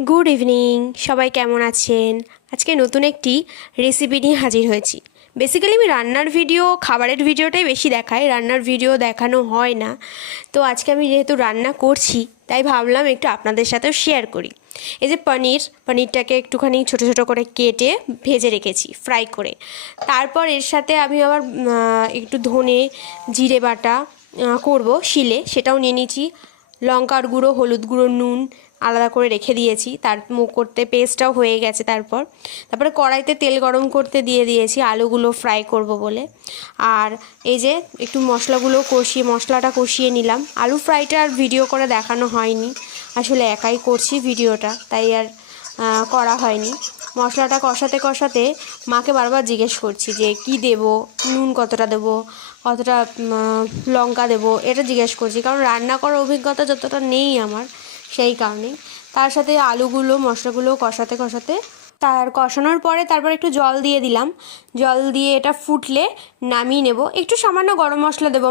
Good evening, সবাই কেমন আছেন? আজকে নতুন একটি রেসিপি নিয়ে হাজির হয়েছি। বেসিক্যালি আমি রান্নার ভিডিও, খাবারের ভিডিওটাই বেশি দেখাই, রান্নার ভিডিও দেখানো হয় না। তো আজকে আমি যেহেতু রান্না করছি তাই ভাবলাম একটু আপনাদের সাথেও শেয়ার করি। এই যে পনিরটাকে একটুখানি ছোটো ছোটো করে কেটে ভেজে রেখেছি ফ্রাই করে। তারপর এর সাথে আমি আবার একটু ধনে জিরে বাটা করব শিলে, সেটাও নিয়ে নিয়েছি। লঙ্কার গুঁড়ো, হলুদ গুঁড়ো, নুন আলাদা করে রেখে দিয়েছি। তার মুখ করতে পেস্টটাও হয়ে গেছে। তারপরে কড়াইতে তেল গরম করতে দিয়ে দিয়েছি আলুগুলো ফ্রাই করব বলে। আর এই যে একটু মশলাটা কষিয়ে নিলাম। আলু ফ্রাইটা আর ভিডিও করে দেখানো হয়নি, আসলে একাই করছি ভিডিওটা, তাই আর করা হয়নি। মশলাটা কষাতে কষাতে মাকে বারবার জিজ্ঞেস করছি যে কি দেব, নুন কতটা দেবো, কতটা লঙ্কা দেবো, এটা জিজ্ঞেস করছি, কারণ রান্না করার অভিজ্ঞতা যতটা নেই আমার, সেই কারণেই। তার সাথে মশলাগুলো কষাতে কষাতে কষানোর পরে তারপর একটু জল দিয়ে দিলাম। জল দিয়ে এটা ফুটলে নামিয়ে নেব। একটু সামান্য গরম মশলা দেবো।